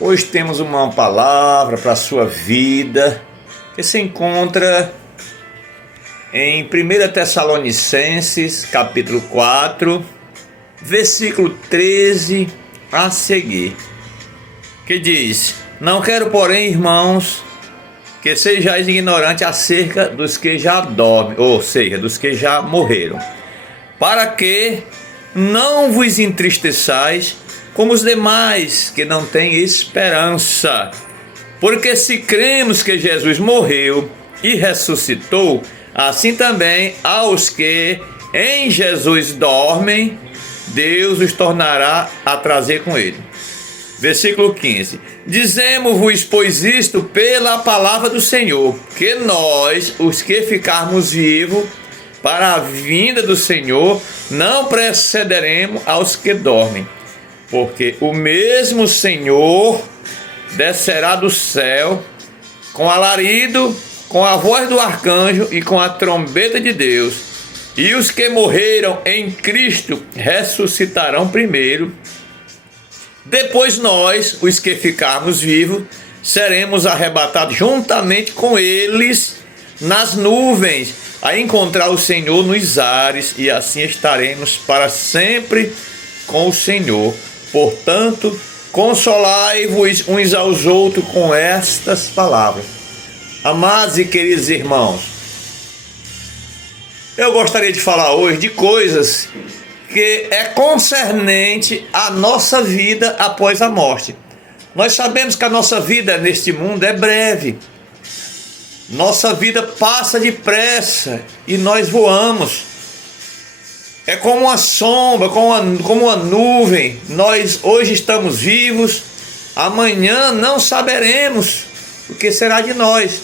Hoje temos uma palavra para a sua vida que se encontra em 1 Tessalonicenses, capítulo 4, versículo 13 a seguir, que diz: Não quero, porém, irmãos, que sejais ignorantes acerca dos que já dormem, ou seja, dos que já morreram, para que não vos entristeçais como os demais que não têm esperança. Porque se cremos que Jesus morreu e ressuscitou, assim também aos que em Jesus dormem, Deus os tornará a trazer com ele. Versículo 15: Dizemos-vos, pois, isto pela palavra do Senhor, que nós, os que ficarmos vivos para a vinda do Senhor, não precederemos aos que dormem. Porque o mesmo Senhor descerá do céu com alarido, com a voz do arcanjo e com a trombeta de Deus. E os que morreram em Cristo ressuscitarão primeiro. Depois nós, os que ficarmos vivos, seremos arrebatados juntamente com eles nas nuvens, a encontrar o Senhor nos ares, e assim estaremos para sempre com o Senhor. Portanto, consolai-vos uns aos outros com estas palavras. Amados e queridos irmãos, eu gostaria de falar hoje de coisas que é concernente à nossa vida após a morte. Nós sabemos que a nossa vida neste mundo é breve. Nossa vida passa depressa e nós voamos. É como uma sombra, como uma nuvem. Nós hoje estamos vivos, amanhã não saberemos o que será de nós.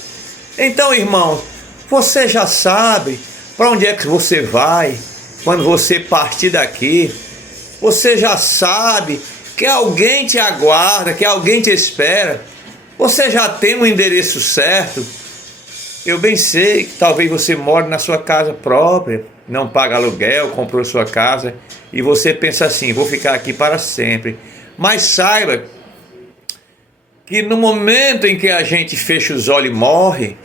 Então, irmãos, você já sabe para onde é que você vai quando você partir daqui. Você já sabe que alguém te aguarda, que alguém te espera. Você já tem um endereço certo. Eu bem sei que talvez você more na sua casa própria, não paga aluguel, comprou sua casa e você pensa assim: vou ficar aqui para sempre. Mas saiba que no momento em que a gente fecha os olhos e morre,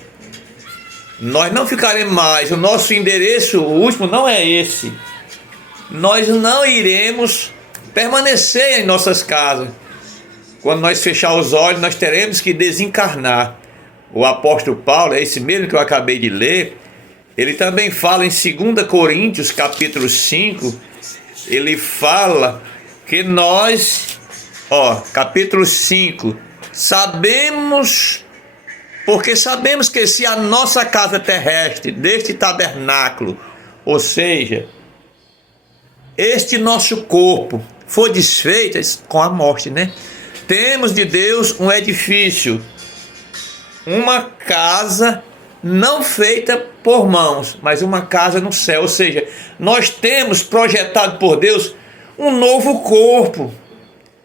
nós não ficaremos mais. O nosso endereço último não é esse. Nós não iremos permanecer em nossas casas. Quando nós fechar os olhos, nós teremos que desencarnar. O apóstolo Paulo, é esse mesmo que eu acabei de ler, ele também fala em 2 Coríntios capítulo 5, ele fala que nós, capítulo 5, porque sabemos que se a nossa casa terrestre, deste tabernáculo, ou seja, este nosso corpo, for desfeita com a morte, né? Temos de Deus um edifício, uma casa não feita por mãos, mas uma casa no céu. Ou seja, nós temos projetado por Deus um novo corpo.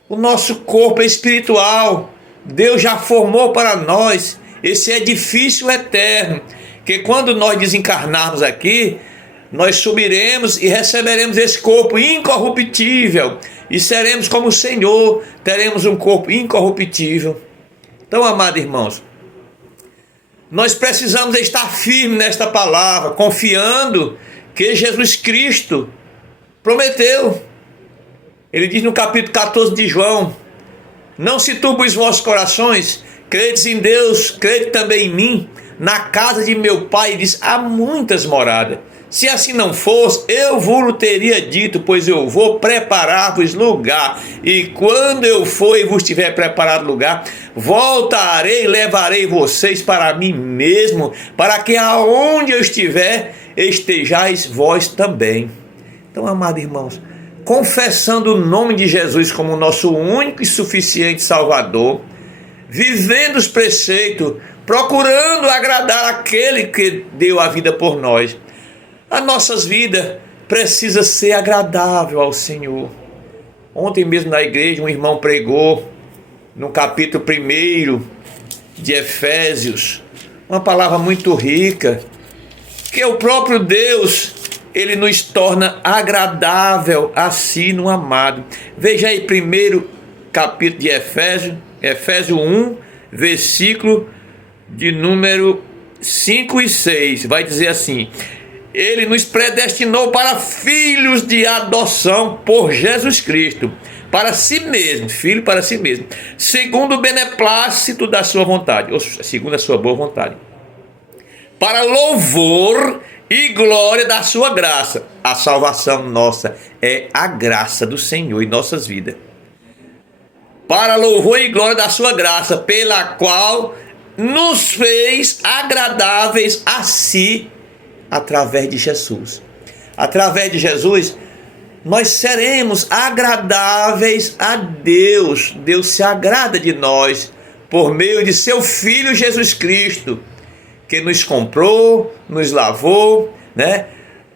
O nosso corpo é espiritual. Deus já formou para nós esse edifício eterno, que quando nós desencarnarmos aqui, nós subiremos e receberemos esse corpo incorruptível e seremos como o Senhor, teremos um corpo incorruptível. Então, amados irmãos, nós precisamos estar firmes nesta palavra, confiando que Jesus Cristo prometeu. Ele diz no capítulo 14 de João: Não se turbem os vossos corações, credes em Deus, crede também em mim. Na casa de meu Pai, diz, há muitas moradas. Se assim não fosse, eu vos teria dito, pois eu vou preparar-vos lugar. E quando eu for e vos tiver preparado lugar, voltarei e levarei vocês para mim mesmo, para que aonde eu estiver, estejais vós também. Então, amados irmãos, confessando o nome de Jesus como nosso único e suficiente Salvador, vivendo os preceitos, procurando agradar aquele que deu a vida por nós, as nossas vidas precisam ser agradável ao Senhor. Ontem mesmo na igreja um irmão pregou no capítulo 1 de Efésios uma palavra muito rica, que o próprio Deus, ele nos torna agradável a si no amado. Veja aí 1 capítulo de Efésios, Efésios 1, versículo de número 5 e 6, vai dizer assim: Ele nos predestinou para filhos de adoção por Jesus Cristo, para si mesmo, filho para si mesmo, segundo o beneplácito da sua vontade, ou segundo a sua boa vontade, para louvor e glória da sua graça. A salvação nossa é a graça do Senhor em nossas vidas. Para louvor e glória da sua graça, pela qual nos fez agradáveis a si, através de Jesus. Através de Jesus, nós seremos agradáveis a Deus. Deus se agrada de nós por meio de seu Filho Jesus Cristo, que nos comprou, nos lavou, né?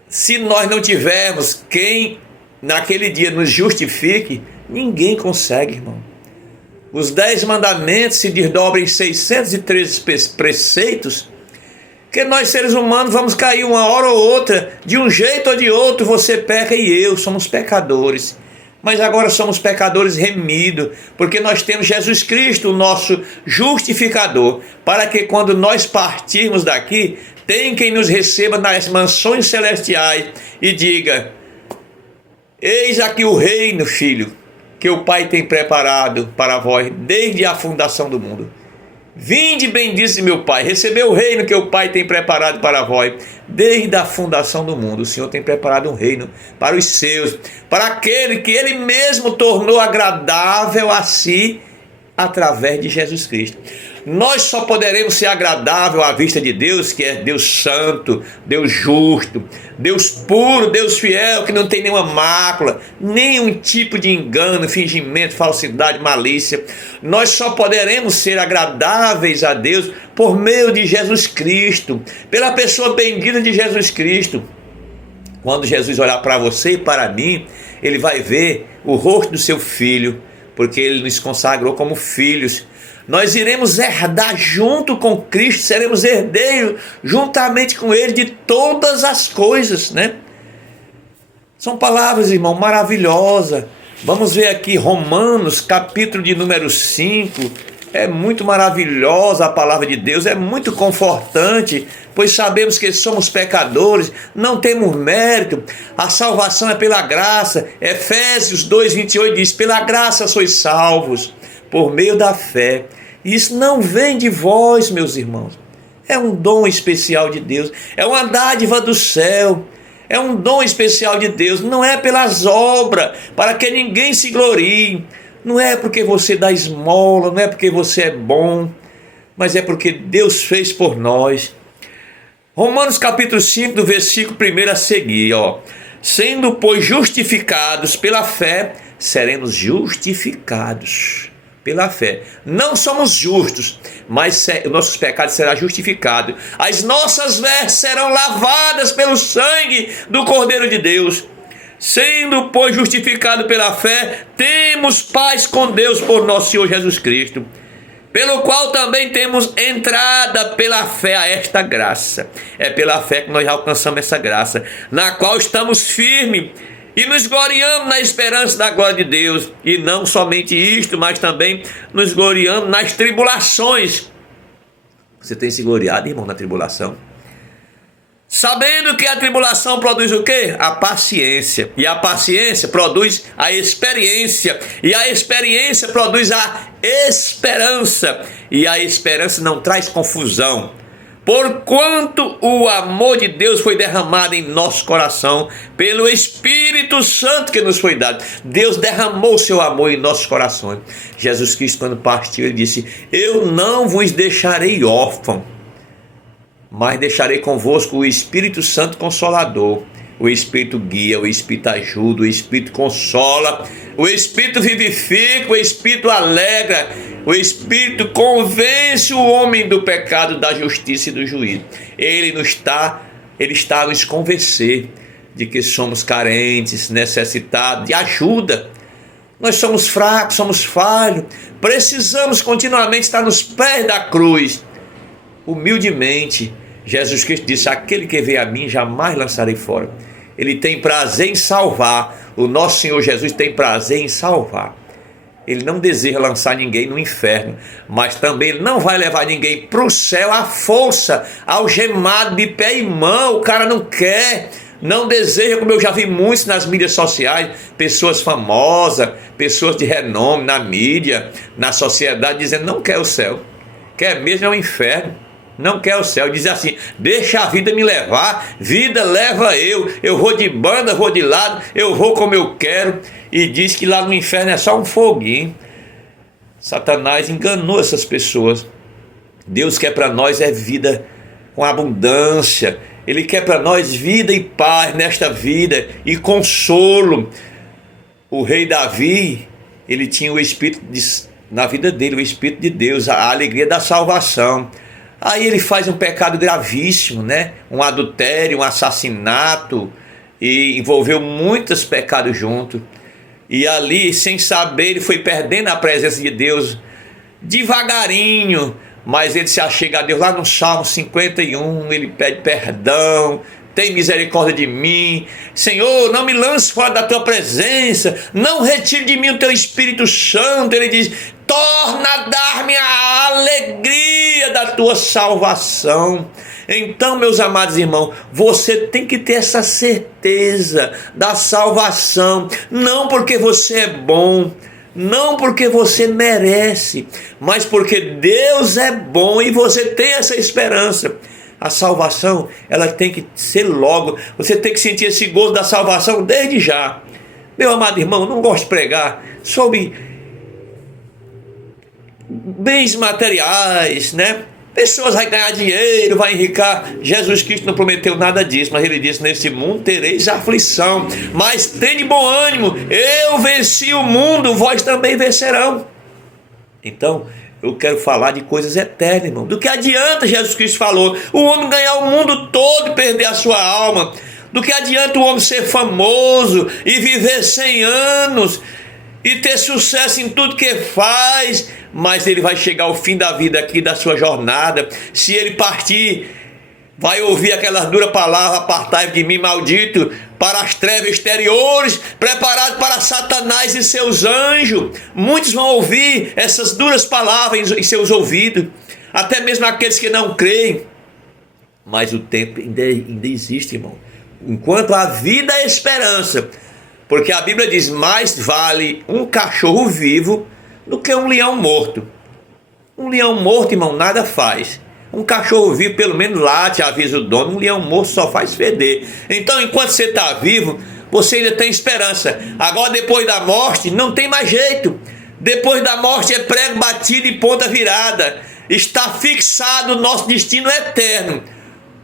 Se nós não tivermos quem naquele dia nos justifique, ninguém consegue, irmão. Os 10 mandamentos se desdobram em 613 preceitos, que nós seres humanos vamos cair uma hora ou outra, de um jeito ou de outro, você peca e eu, somos pecadores. Mas agora somos pecadores remidos, porque nós temos Jesus Cristo, o nosso justificador, para que quando nós partirmos daqui, tem quem nos receba nas mansões celestiais e diga: eis aqui o reino, filho, que o Pai tem preparado para vós desde a fundação do mundo. Vinde, bendisse meu Pai, recebeu o reino que o Pai tem preparado para vós desde a fundação do mundo. O Senhor tem preparado um reino para os seus, para aquele que Ele mesmo tornou agradável a si, através de Jesus Cristo. Nós só poderemos ser agradável à vista de Deus, que é Deus santo, Deus justo, Deus puro, Deus fiel, que não tem nenhuma mácula, nenhum tipo de engano, fingimento, falsidade, malícia. Nós só poderemos ser agradáveis a Deus por meio de Jesus Cristo, pela pessoa bendita de Jesus Cristo. Quando Jesus olhar para você e para mim, Ele vai ver o rosto do seu Filho, porque Ele nos consagrou como filhos. Nós iremos herdar junto com Cristo, seremos herdeiros juntamente com Ele de todas as coisas, né? São palavras, irmão, maravilhosas. Vamos ver aqui Romanos, capítulo de número 5. É muito maravilhosa a palavra de Deus, é muito confortante, pois sabemos que somos pecadores, não temos mérito, a salvação é pela graça. Efésios 2:28 diz: pela graça sois salvos, por meio da fé. Isso não vem de vós, meus irmãos. É um dom especial de Deus. É uma dádiva do céu. É um dom especial de Deus. Não é pelas obras, para que ninguém se glorie. Não é porque você dá esmola, não é porque você é bom, mas é porque Deus fez por nós. Romanos capítulo 5, do versículo 1 a seguir, ó. Sendo, pois, justificados pela fé, seremos justificados pela fé. Não somos justos, mas nossos pecados serão justificados. As nossas vestes serão lavadas pelo sangue do Cordeiro de Deus. Sendo, pois, justificado pela fé, temos paz com Deus por nosso Senhor Jesus Cristo, pelo qual também temos entrada pela fé a esta graça. É pela fé que nós alcançamos essa graça, na qual estamos firmes e nos gloriamos na esperança da glória de Deus. E não somente isto, mas também nos gloriamos nas tribulações. Você tem se gloriado, irmão, na tribulação? Sabendo que a tribulação produz o quê? A paciência. E a paciência produz a experiência. E a experiência produz a esperança. E a esperança não traz confusão. Porquanto o amor de Deus foi derramado em nosso coração pelo Espírito Santo que nos foi dado. Deus derramou o seu amor em nossos corações. Jesus Cristo, quando partiu, ele disse: eu não vos deixarei órfão, mas deixarei convosco o Espírito Santo Consolador. O Espírito guia, o Espírito ajuda, o Espírito consola, o Espírito vivifica, o Espírito alegra, o Espírito convence o homem do pecado, da justiça e do juízo. Ele está a nos convencer de que somos carentes, necessitados de ajuda. Nós somos fracos, somos falhos, precisamos continuamente estar nos pés da cruz. Humildemente, Jesus Cristo disse: aquele que vem a mim jamais lançarei fora. Ele tem prazer em salvar. O nosso Senhor Jesus tem prazer em salvar. Ele não deseja lançar ninguém no inferno, mas também ele não vai levar ninguém para o céu à força, algemado de pé e mão. O cara não quer, não deseja, como eu já vi muitos nas mídias sociais, pessoas famosas, pessoas de renome na mídia, na sociedade, dizendo não quer o céu, quer mesmo é o inferno. Não quer o céu, diz assim: deixa a vida me levar, vida leva eu vou de banda, vou de lado, eu vou como eu quero. E diz que lá no inferno é só um foguinho. Satanás enganou essas pessoas. Deus quer para nós é vida com abundância. Ele quer para nós vida e paz nesta vida e consolo. O rei Davi, ele tinha o Espírito na vida dele, o Espírito de Deus, a alegria da salvação. Aí ele faz um pecado gravíssimo, né? Um adultério, um assassinato, e envolveu muitos pecados junto. E ali, sem saber, ele foi perdendo a presença de Deus devagarinho, mas ele se achega a Deus. Lá no Salmo 51, ele pede perdão: tem misericórdia de mim, Senhor, não me lance fora da tua presença, não retire de mim o teu Espírito Santo. Ele diz: torna a dar-me a alegria da tua salvação. Então, meus amados irmãos, você tem que ter essa certeza da salvação, não porque você é bom, não porque você merece, mas porque Deus é bom e você tem essa esperança. A salvação, ela tem que ser logo. Você tem que sentir esse gozo da salvação desde já. Meu amado irmão, não gosto de pregar sobre bens materiais, né? Pessoas vão ganhar dinheiro, vai enricar. Jesus Cristo não prometeu nada disso, mas ele disse: nesse mundo tereis aflição, mas tende bom ânimo, eu venci o mundo, vós também vencerão. Então, eu quero falar de coisas eternas, irmão. Do que adianta, Jesus Cristo falou, o homem ganhar o mundo todo e perder a sua alma? Do que adianta o homem ser famoso e viver 100 anos e ter sucesso em tudo que faz, mas ele vai chegar ao fim da vida aqui, da sua jornada. Se ele partir, vai ouvir aquelas duras palavras: apartai-vos de mim, maldito, para as trevas exteriores, preparado para Satanás e seus anjos. Muitos vão ouvir essas duras palavras em seus ouvidos, até mesmo aqueles que não creem. Mas o tempo ainda existe, irmão. Enquanto há vida e esperança, porque a Bíblia diz: mais vale um cachorro vivo do que um leão morto. Um leão morto, irmão, nada faz. Um cachorro vivo pelo menos late, avisa o dono. Um leão morto só faz feder. Então, enquanto você está vivo, você ainda tem esperança. Agora, depois da morte, não tem mais jeito. Depois da morte é prego batido e ponta virada. Está fixado o nosso destino eterno,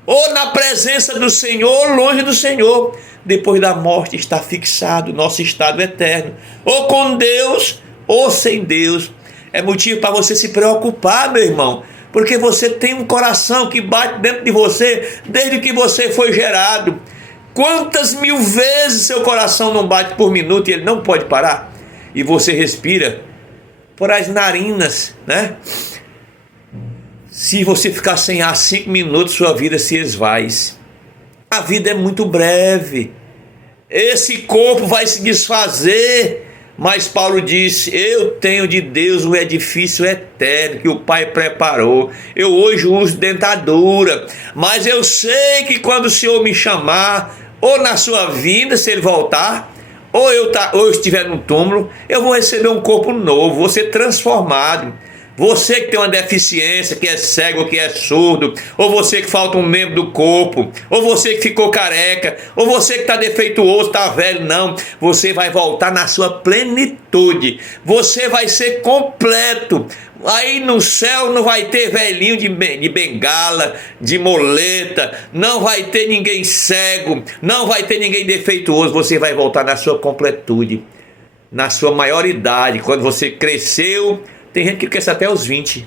ou na presença do Senhor, ou longe do Senhor. Depois da morte está fixado o nosso estado eterno, ou com Deus ou sem Deus. É motivo para você se preocupar, meu irmão, porque você tem um coração que bate dentro de você desde que você foi gerado. Quantas mil vezes seu coração não bate por minuto e ele não pode parar? E você respira por as narinas, né? Se você ficar sem ar 5 minutos, sua vida se esvai. A vida é muito breve. Esse corpo vai se desfazer. Mas Paulo disse: eu tenho de Deus um edifício eterno que o Pai preparou. Eu hoje uso dentadura, mas eu sei que quando o Senhor me chamar, ou na sua vinda, se Ele voltar, ou eu estiver no túmulo, eu vou receber um corpo novo, vou ser transformado. Você que tem uma deficiência, que é cego, que é surdo, ou você que falta um membro do corpo, ou você que ficou careca, ou você que está defeituoso, está velho, não. Você vai voltar na sua plenitude. Você vai ser completo. Aí no céu não vai ter velhinho de bengala, de moleta, não vai ter ninguém cego, não vai ter ninguém defeituoso. Você vai voltar na sua completude, na sua maioridade, quando você cresceu. Tem gente que cresce até os 20,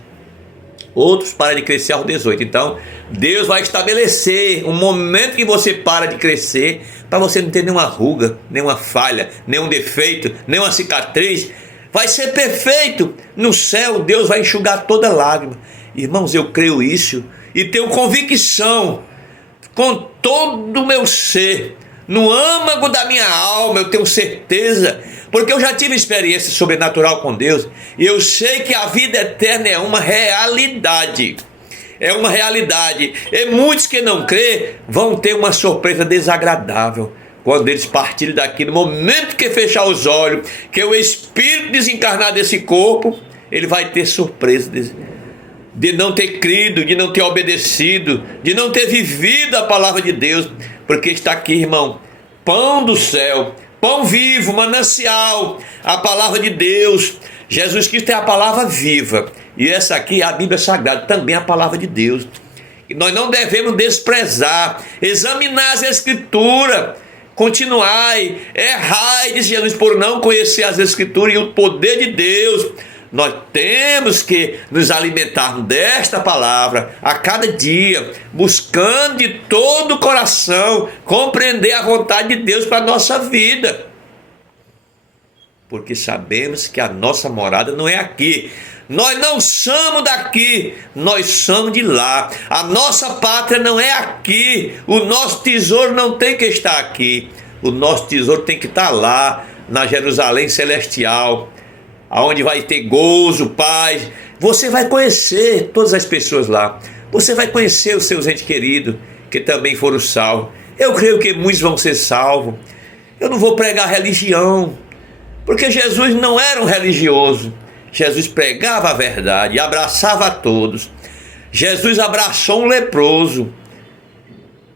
outros param de crescer aos 18. Então Deus vai estabelecer um momento que você para de crescer, para você não ter nenhuma ruga, nenhuma falha, nenhum defeito, nenhuma cicatriz. Vai ser perfeito. No céu Deus vai enxugar toda lágrima. Irmãos, eu creio isso e tenho convicção com todo o meu ser, no âmago da minha alma, eu tenho certeza, porque eu já tive experiência sobrenatural com Deus, e eu sei que a vida eterna é uma realidade. É uma realidade. E muitos que não crê vão ter uma surpresa desagradável quando eles partirem daqui. No momento que fechar os olhos, que o espírito desencarnar desse corpo, ele vai ter surpresa de não ter crido, de não ter obedecido, de não ter vivido a palavra de Deus, porque está aqui, irmão, pão do céu, pão vivo, manancial, a palavra de Deus. Jesus Cristo é a palavra viva, e essa aqui é a Bíblia Sagrada, também é a palavra de Deus. E nós não devemos desprezar, examinar as Escrituras, continuai, errai, diz Jesus, por não conhecer as Escrituras e o poder de Deus. Nós temos que nos alimentar desta palavra a cada dia, buscando de todo o coração compreender a vontade de Deus para a nossa vida. Porque sabemos que a nossa morada não é aqui. Nós não somos daqui, nós somos de lá. A nossa pátria não é aqui. O nosso tesouro não tem que estar aqui. O nosso tesouro tem que estar lá, na Jerusalém celestial, aonde vai ter gozo, paz. Você vai conhecer todas as pessoas lá. Você vai conhecer os seus entes queridos, que também foram salvos. Eu creio que muitos vão ser salvos. Eu não vou pregar religião, porque Jesus não era um religioso. Jesus pregava a verdade, abraçava a todos. Jesus abraçou um leproso.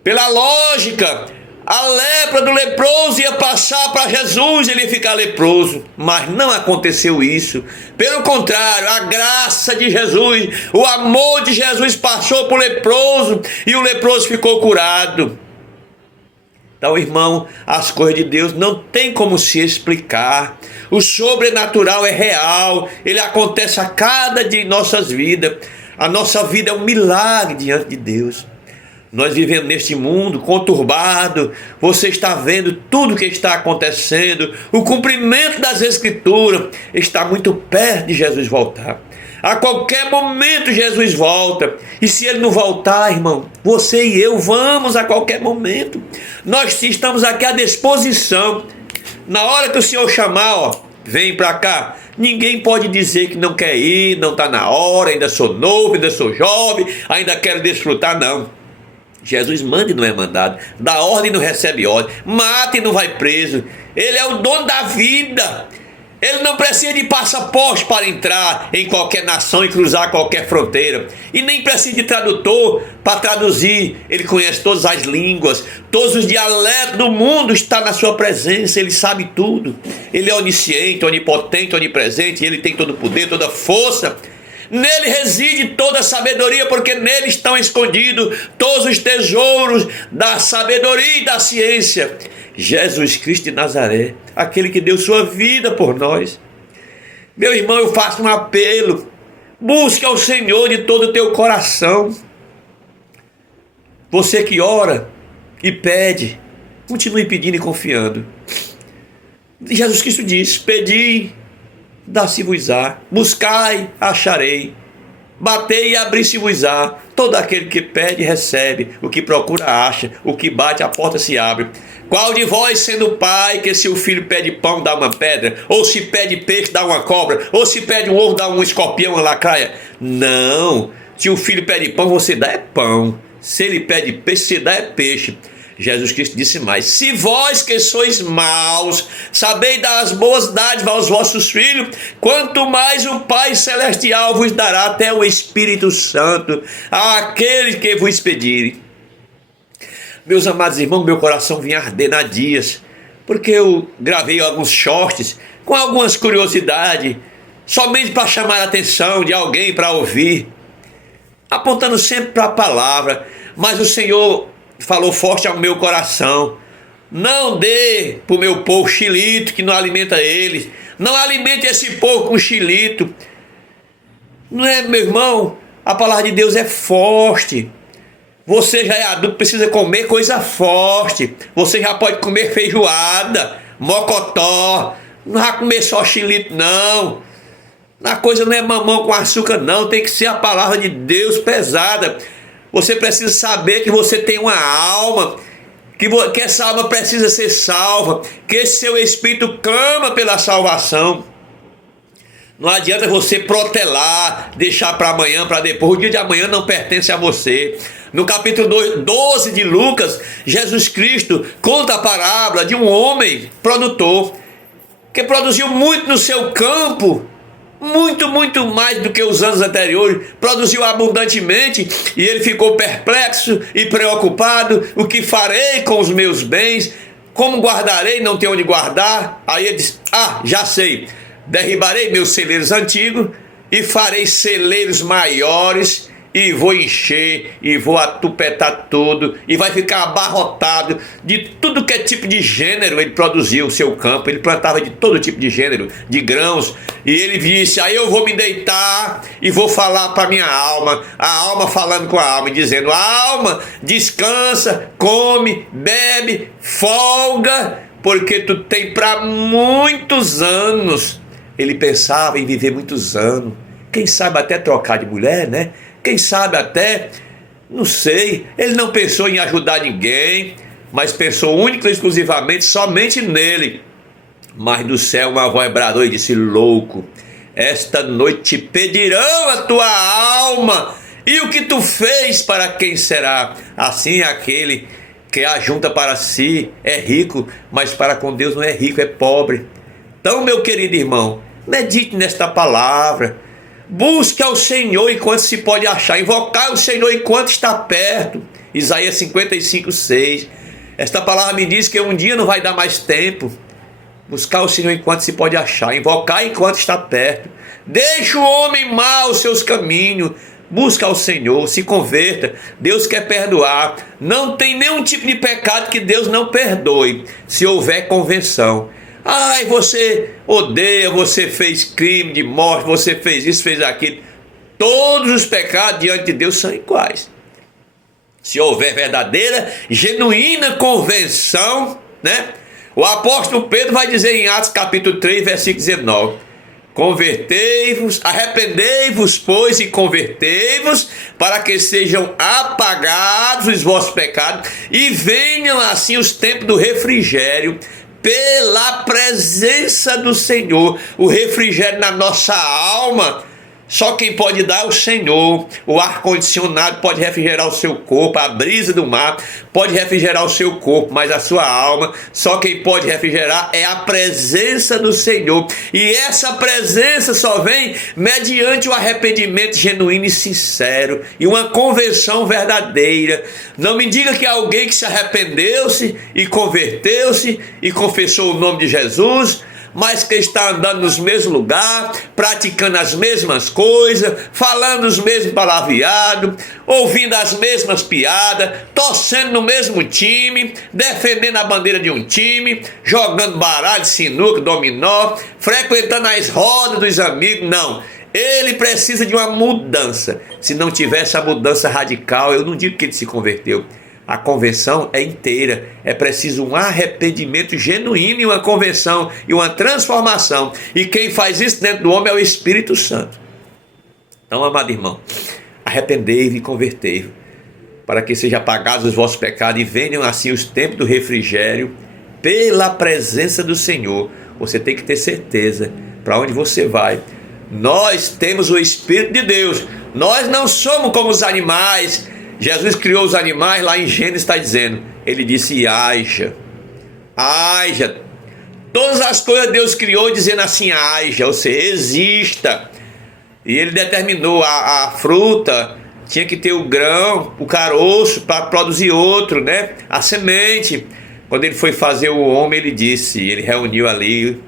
Pela lógica, a lepra do leproso ia passar para Jesus, ele ia ficar leproso, mas não aconteceu isso. Pelo contrário, a graça de Jesus, o amor de Jesus passou para o leproso e o leproso ficou curado. Então, irmão, as coisas de Deus não tem como se explicar. O sobrenatural é real, ele acontece a cada dia em nossas vidas. A nossa vida é um milagre diante de Deus. Nós vivemos neste mundo conturbado, você está vendo tudo o que está acontecendo, o cumprimento das Escrituras está muito perto de Jesus voltar. A qualquer momento Jesus volta, e se ele não voltar, irmão, você e eu vamos a qualquer momento. Nós estamos aqui à disposição. Na hora que o Senhor chamar, ó, vem para cá. Ninguém pode dizer que não quer ir, não está na hora, ainda sou novo, ainda sou jovem, ainda quero desfrutar, não. Jesus manda e não é mandado, dá ordem e não recebe ordem, mata e não vai preso. Ele é o dono da vida. Ele não precisa de passaporte para entrar em qualquer nação e cruzar qualquer fronteira. E nem precisa de tradutor para traduzir. Ele conhece todas as línguas, todos os dialetos do mundo estão na sua presença. Ele sabe tudo. Ele é onisciente, onipotente, onipresente. Ele tem todo o poder, toda a força. Nele reside toda a sabedoria, porque nele estão escondidos todos os tesouros da sabedoria e da ciência. Jesus Cristo de Nazaré, aquele que deu sua vida por nós. Meu irmão, eu faço um apelo: busque ao Senhor de todo o teu coração. Você que ora e pede, continue pedindo e confiando. Jesus Cristo diz: pedi, dá-se-vos-á, buscai, acharei, batei e abri-se-vos-á. Todo aquele que pede, recebe, o que procura, acha, o que bate, a porta se abre. Qual de vós, sendo pai, que se o filho pede pão, dá uma pedra? Ou se pede peixe, dá uma cobra? Ou se pede um ovo, dá um escorpião, uma lacraia? Não, se o filho pede pão, você dá é pão. Se ele pede peixe, você dá é peixe. Jesus Cristo disse mais: se vós que sois maus, sabeis dar as boas dádivas aos vossos filhos, quanto mais o Pai Celestial vos dará até o Espírito Santo àqueles que vos pedirem. Meus amados irmãos, meu coração vinha arder há dias, porque eu gravei alguns shorts com algumas curiosidades, somente para chamar a atenção de alguém para ouvir, apontando sempre para a palavra. Mas o Senhor falou forte ao meu coração: não dê para o meu povo xilito que não alimenta eles, não alimente esse povo com xilito. Não é, meu irmão? A palavra de Deus é forte. Você já é adulto, precisa comer coisa forte. Você já pode comer feijoada, mocotó, não vai comer só xilito, não. A coisa não é mamão com açúcar, não. Tem que ser a palavra de Deus pesada. Você precisa saber que você tem uma alma que essa alma precisa ser salva, que esse seu espírito clama pela salvação. Não adianta você protelar, deixar para amanhã, para depois. O dia de amanhã não pertence a você. No capítulo 12 de Lucas, Jesus Cristo conta a parábola de um homem produtor que produziu muito no seu campo, muito mais do que os anos anteriores, produziu abundantemente, e ele ficou perplexo e preocupado: o que farei com os meus bens? Como guardarei? Não tenho onde guardar. Aí ele disse: já sei, derribarei meus celeiros antigos e farei celeiros maiores, e vou encher, e vou atupetar tudo, e vai ficar abarrotado de tudo que é tipo de gênero. Ele produziu o seu campo, ele plantava de todo tipo de gênero, de grãos, e ele disse: aí eu vou me deitar e vou falar para minha alma, a alma falando com a alma, e dizendo: alma, descansa, come, bebe, folga, porque tu tem para muitos anos. Ele pensava em viver muitos anos, quem sabe até trocar de mulher, né? Quem sabe até, não sei, ele não pensou em ajudar ninguém, mas pensou única e exclusivamente somente nele. Mas do céu uma voz bradou e disse: louco, esta noite te pedirão a tua alma, e o que tu fez para quem será? Assim é aquele que ajunta para si, é rico, mas para com Deus não é rico, é pobre. Então, meu querido irmão, medite nesta palavra. Busque ao Senhor enquanto se pode achar, invocar o Senhor enquanto está perto. Isaías 55:6. Esta palavra me diz que um dia não vai dar mais tempo. Buscar o Senhor enquanto se pode achar, invocar enquanto está perto. Deixa o homem mau os seus caminhos, busca ao Senhor, se converta. Deus quer perdoar. Não tem nenhum tipo de pecado que Deus não perdoe, se houver convenção. Ai, você odeia, você fez crime de morte, você fez isso, fez aquilo. Todos os pecados diante de Deus são iguais. Se houver verdadeira, genuína convenção, né? O apóstolo Pedro vai dizer em Atos capítulo 3, versículo 19: convertei-vos, arrependei-vos, pois, e convertei-vos, para que sejam apagados os vossos pecados, e venham assim os tempos do refrigério, pela presença do Senhor. O refrigério na nossa alma, só quem pode dar é o Senhor. O ar-condicionado pode refrigerar o seu corpo, a brisa do mar pode refrigerar o seu corpo, mas a sua alma, só quem pode refrigerar é a presença do Senhor. E essa presença só vem mediante o arrependimento genuíno e sincero, e uma conversão verdadeira. Não me diga que alguém que se arrependeu-se e converteu-se e confessou o nome de Jesus, mas que está andando nos mesmos lugares, praticando as mesmas coisas, falando os mesmos palavreados, ouvindo as mesmas piadas, torcendo no mesmo time, defendendo a bandeira de um time, jogando baralho, sinuca, dominó, frequentando as rodas dos amigos. Não, ele precisa de uma mudança. Se não tiver essa mudança radical, eu não digo que ele se converteu. A conversão é inteira, é preciso um arrependimento genuíno e uma conversão e uma transformação. E quem faz isso dentro do homem é o Espírito Santo. Então, amado irmão, arrependei-vos e convertei-vos, para que sejam apagados os vossos pecados e venham assim os tempos do refrigério, pela presença do Senhor. Você tem que ter certeza para onde você vai. Nós temos o Espírito de Deus, nós não somos como os animais. Jesus criou os animais, lá em Gênesis está dizendo, ele disse: haja, todas as coisas Deus criou dizendo assim: haja, ou seja, exista. E ele determinou a fruta, tinha que ter o grão, o caroço para produzir outro, né? A semente. Quando ele foi fazer o homem, ele disse, ele reuniu ali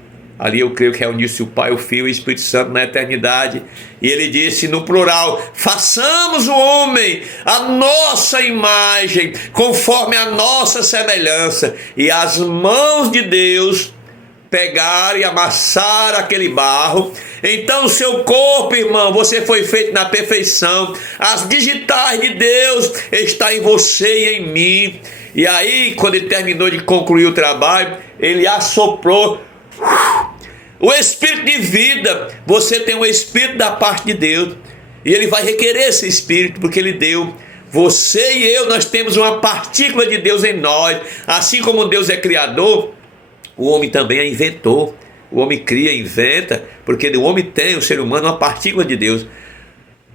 eu creio que reuniu-se o Pai, o Filho e o Espírito Santo na eternidade, e ele disse no plural: façamos o homem a nossa imagem, conforme a nossa semelhança. E as mãos de Deus pegaram e amassaram aquele barro. Então o seu corpo, irmão, você foi feito na perfeição. As digitais de Deus estão em você e em mim. E aí, quando ele terminou de concluir o trabalho, ele assoprou o Espírito de vida. Você tem o Espírito da parte de Deus, e ele vai requerer esse Espírito, porque ele deu. Você e eu, nós temos uma partícula de Deus em nós. Assim como Deus é criador, o homem também é inventor. O homem cria, inventa, porque o homem tem, o ser humano, uma partícula de Deus.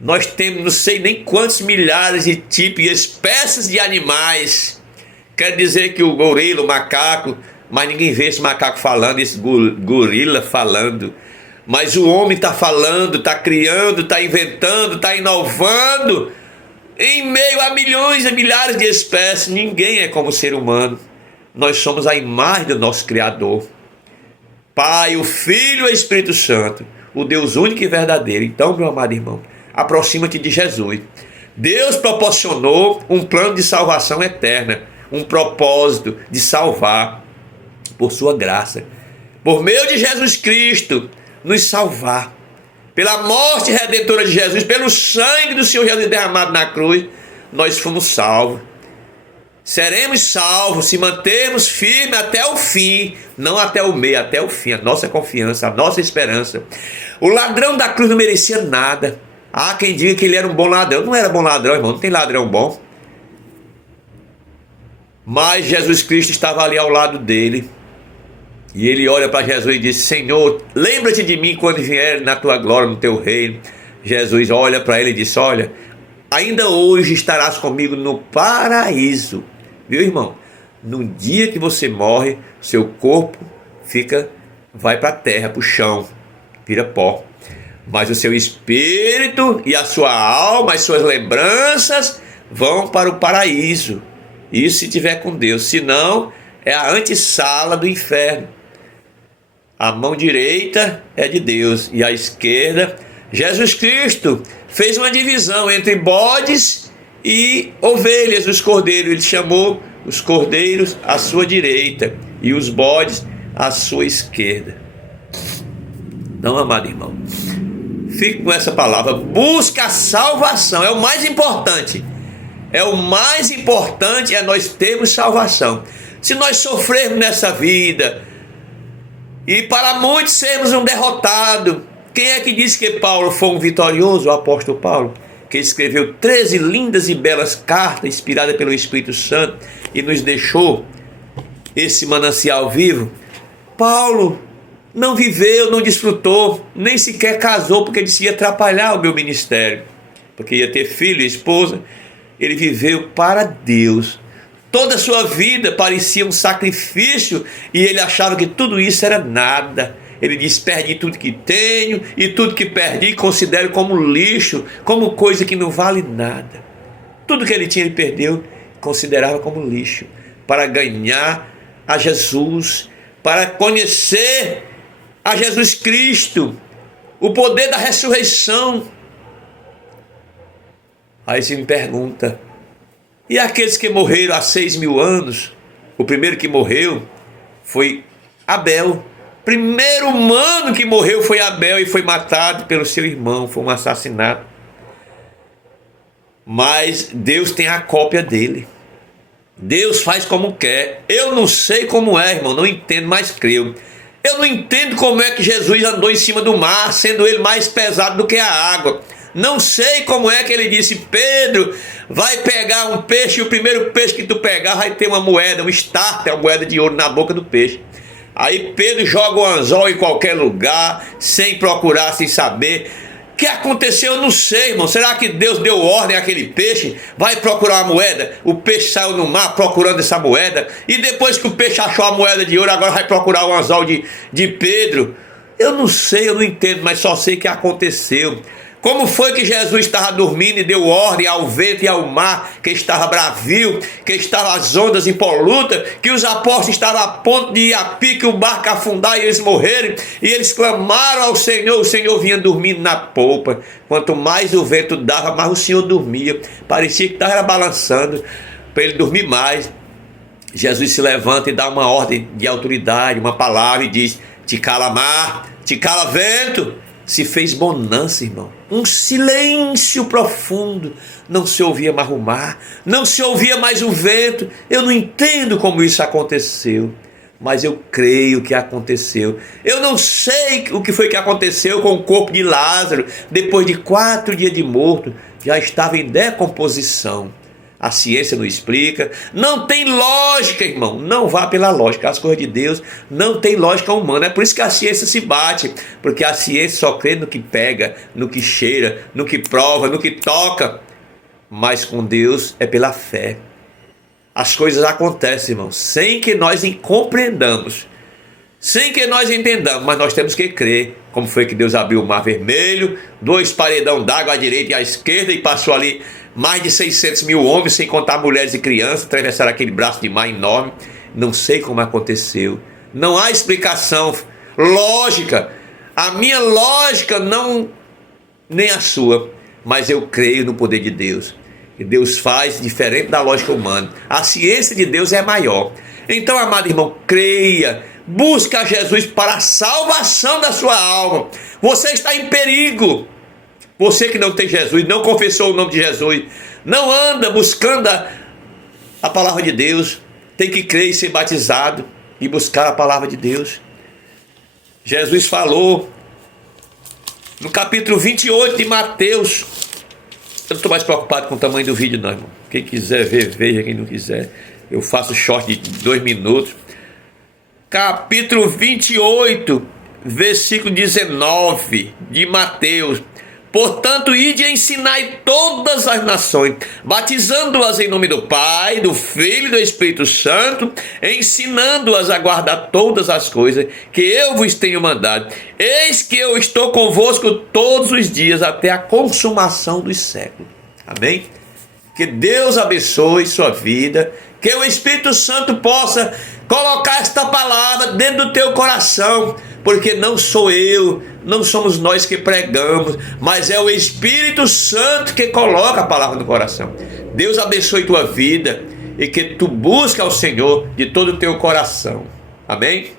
Nós temos não sei nem quantos milhares de tipos e espécies de animais. Quer dizer que o gorila, o macaco, mas ninguém vê esse macaco falando, esse gorila falando. Mas o homem está falando, está criando, está inventando, está inovando. Em meio a milhões e milhares de espécies, ninguém é como o ser humano. Nós somos a imagem do nosso Criador. Pai, o Filho e o Espírito Santo, o Deus único e verdadeiro. Então, meu amado irmão, aproxima-te de Jesus. Deus proporcionou um plano de salvação eterna, um propósito de salvar por sua graça. Por meio de Jesus Cristo, nos salvar. Pela morte redentora de Jesus, pelo sangue do Senhor Jesus derramado na cruz, nós fomos salvos. Seremos salvos se mantermos firmes até o fim, não até o meio, até o fim. A nossa confiança, a nossa esperança. O ladrão da cruz não merecia nada. Há quem diga que ele era um bom ladrão. Não era bom ladrão, irmão, não tem ladrão bom. Mas Jesus Cristo estava ali ao lado dele. E ele olha para Jesus e diz: Senhor, lembra-te de mim quando vier na tua glória, no teu reino. Jesus olha para ele e diz: olha, ainda hoje estarás comigo no paraíso. Viu, irmão? No dia que você morre, seu corpo vai para a terra, para o chão, vira pó. Mas o seu espírito e a sua alma, as suas lembranças vão para o paraíso. Isso se tiver com Deus. Senão, é a antessala do inferno. A mão direita é de Deus e a esquerda. Jesus Cristo fez uma divisão entre bodes e ovelhas, os cordeiros. Ele chamou os cordeiros à sua direita e os bodes à sua esquerda. Não, amado irmão, fique com essa palavra. Busca a salvação, é o mais importante. É o mais importante, é nós termos salvação. Se nós sofrermos nessa vida, e para muitos sermos um derrotado, quem é que disse que Paulo foi um vitorioso? O apóstolo Paulo, que escreveu 13 lindas e belas cartas inspiradas pelo Espírito Santo e nos deixou esse manancial vivo. Paulo não viveu, não desfrutou, nem sequer casou, porque disse que ia atrapalhar o meu ministério, porque ia ter filho e esposa. Ele viveu para Deus. Toda a sua vida parecia um sacrifício e ele achava que tudo isso era nada. Ele diz: perdi tudo que tenho e tudo que perdi considero como lixo, como coisa que não vale nada. Tudo que ele tinha ele perdeu, considerava como lixo, para ganhar a Jesus, para conhecer a Jesus Cristo, o poder da ressurreição. Aí você me pergunta: e aqueles que morreram há 6.000 anos? O primeiro que morreu foi Abel. Primeiro humano que morreu foi Abel e foi matado pelo seu irmão, foi um assassinato. Mas Deus tem a cópia dele. Deus faz como quer. Eu não sei como é, irmão, não entendo, mas creio. Eu não entendo como é que Jesus andou em cima do mar, sendo ele mais pesado do que a água. Não sei como é que ele disse: Pedro, vai pegar um peixe, e o primeiro peixe que tu pegar vai ter uma moeda, um estarta, uma moeda de ouro na boca do peixe. Aí Pedro joga o anzol em qualquer lugar, sem procurar, sem saber. O que aconteceu? Eu não sei, irmão. Será que Deus deu ordem àquele peixe? Vai procurar uma moeda. O peixe saiu no mar procurando essa moeda. E depois que o peixe achou a moeda de ouro, agora vai procurar o anzol de Pedro. Eu não sei, eu não entendo, mas só sei que aconteceu. Como foi que Jesus estava dormindo e deu ordem ao vento e ao mar, que estava bravio, que estavam as ondas impolutas, que os apóstolos estavam a ponto de ir a pique, o barco afundar e eles morrerem, e eles clamaram ao Senhor, o Senhor vinha dormindo na polpa. Quanto mais o vento dava, mais o Senhor dormia. Parecia que estava balançando para ele dormir mais. Jesus se levanta e dá uma ordem de autoridade, uma palavra, e diz: te cala mar, te cala vento. Se fez bonança, irmão. Um silêncio profundo. Não se ouvia mais o mar, não se ouvia mais o vento. Eu não entendo como isso aconteceu, mas eu creio que aconteceu. Eu não sei o que foi que aconteceu com o corpo de Lázaro. Depois de 4 dias de morto, já estava em decomposição. a ciência não explica, não tem lógica, irmão. Não vá pela lógica, as coisas de Deus não tem lógica humana. É por isso que a ciência se bate, porque a ciência só crê no que pega, no que cheira, no que prova, no que toca. Mas com Deus é pela fé. As coisas acontecem, irmão, sem que nós compreendamos, sem que nós entendamos, mas nós temos que crer. Como foi que Deus abriu o Mar Vermelho, 2 paredão d'água à direita e à esquerda, e passou ali mais de 600 mil homens, sem contar mulheres e crianças, atravessaram aquele braço de mar enorme. Não sei como aconteceu, não há explicação lógica, a minha lógica não, nem a sua, mas eu creio no poder de Deus. Que Deus faz diferente da lógica humana. A ciência de Deus é maior. Então, amado irmão, creia, busca Jesus para a salvação da sua alma. Você está em perigo. Você que não tem Jesus, não confessou o nome de Jesus, não anda buscando a palavra de Deus, tem que crer e ser batizado e buscar a palavra de Deus. Jesus falou no capítulo 28 de Mateus. Eu não estou mais preocupado com o tamanho do vídeo não, irmão. Quem quiser ver, veja. Quem não quiser, eu faço short de 2 minutos. Capítulo 28, versículo 19 de Mateus. Portanto, ide e ensinai todas as nações, batizando-as em nome do Pai, do Filho e do Espírito Santo, ensinando-as a guardar todas as coisas que eu vos tenho mandado. Eis que eu estou convosco todos os dias, até a consumação dos séculos. Amém? Que Deus abençoe sua vida, que o Espírito Santo possa colocar esta palavra dentro do teu coração, porque não sou eu, não somos nós que pregamos, mas é o Espírito Santo que coloca a palavra no coração. Deus abençoe tua vida e que tu busque ao Senhor de todo o teu coração. Amém?